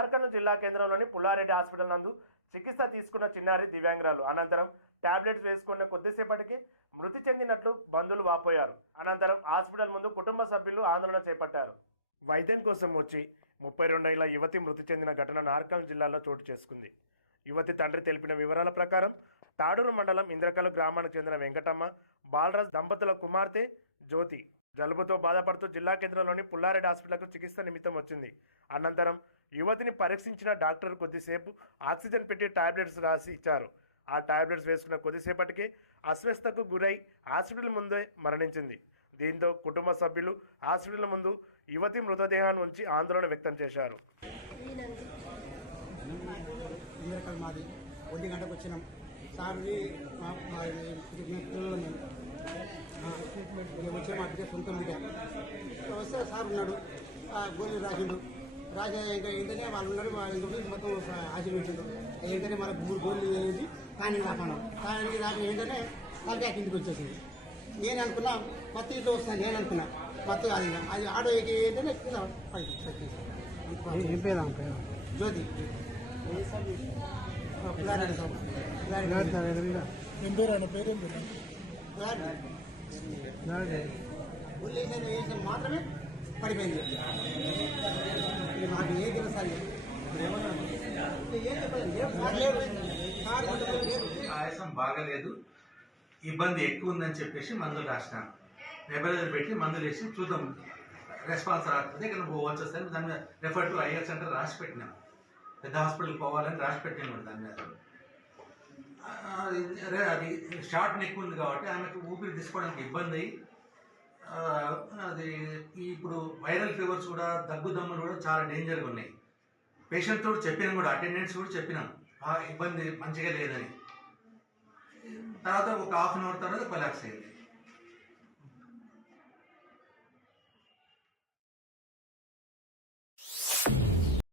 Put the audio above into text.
నార్కల్ జిల్లా కేంద్రంలోని పుల్లారెడ్డి హాస్పిటల్ నందు చికిత్స తీసుకున్న చిన్నారి దివ్యాంగురాలు. అనంతరం టాబ్లెట్స్ వేసుకున్న కొద్దిసేపటికి మృతి చెందినట్లు బంధువులు వాపోయారు. అనంతరం హాస్పిటల్ ముందు కుటుంబ సభ్యులు ఆందోళన చేపట్టారు. వైద్యం కోసం వచ్చి ముప్పై రెండేళ్ళ యువతి మృతి చెందిన ఘటన నార్కల్ జిల్లాలో చోటు చేసుకుంది. యువతి తండ్రి తెలిపిన వివరాల ప్రకారం తాడూరు మండలం ఇంద్రకల్ గ్రామానికి చెందిన వెంకటమ్మ బాలరాజ్ దంపతుల కుమార్తె జ్యోతి జలుబుతో బాధపడుతూ జిల్లా కేంద్రంలోని పుల్లారెడ్డి హాస్పిటల్కు చికిత్స నిమిత్తం వచ్చింది. అనంతరం యువతిని పరీక్షించిన డాక్టర్ కొద్దిసేపు ఆక్సిజన్ పెట్టి టాబ్లెట్స్ రాసి ఇచ్చారు. ఆ టాబ్లెట్స్ వేసుకున్న కొద్దిసేపటికి అస్వస్థకు గురై హాస్పిటల్ ముందే మరణించింది. దీంతో కుటుంబ సభ్యులు హాస్పిటల్ ముందు యువతి మృతదేహాన్ని ఉంచి ఆందోళన వ్యక్తం చేశారు. మాది. గంటకు వచ్చినాం. సార్ని సొంతం వస్తే సార్ ఉన్నాడు. ఆ గోళీలు రాసిండు. రాజా ఇంకా ఏంటనే వాళ్ళు ఉన్నారు వాళ్ళ ఇంటి మొత్తం ఆశీర్వించిండు ఏంటనే మనకు మూడు గోళీలు వేసి కానీ రాపాను కానీ రాక ఏంటనే తలకాయ కిందికి వచ్చేసింది నేను అనుకున్నా మత్తు ఇట్లా వస్తాను నేను అనుకున్నా. మత్తు అది అది ఆటో ఎక్కి ఏంటనే కింద జ్యోతి. ఆయన పేరు ఏం వేసిన మాత్రమే పడిపోయింది. నాకు ఏ తెలుసు ఆయాసం బాగలేదు. ఇబ్బంది ఎక్కువ ఉందని చెప్పేసి మందులు రాసినాను నెబరైజర్ పెట్టి మందులు వేసి చూద్దాం. రెస్పాన్స్ రాకపోతే ఇక్కడ పోవచ్చు దాని మీద రెఫర్ టు ఐఆర్ సెంటర్ రాసి పెట్టినాం. పెద్ద హాస్పిటల్కి పోవాలని రాసి పెట్టాను దాని మీద. అది షార్ట్ నెక్ ఉంది కాబట్టి ఆమెకు ఊపిరి తీసుకోవడానికి ఇబ్బంది అయ్యి అది ఇప్పుడు వైరల్ ఫీవర్స్ కూడా దగ్గు దమ్ములు కూడా చాలా డేంజర్గా ఉన్నాయి. పేషెంట్ కూడా చెప్పినాం కూడా అటెండెన్స్ కూడా చెప్పినాం. ఇబ్బంది మంచిగా లేదని. తర్వాత ఒక హాఫ్ అన్ అవర్ తర్వాత కొలాప్స్ అయింది.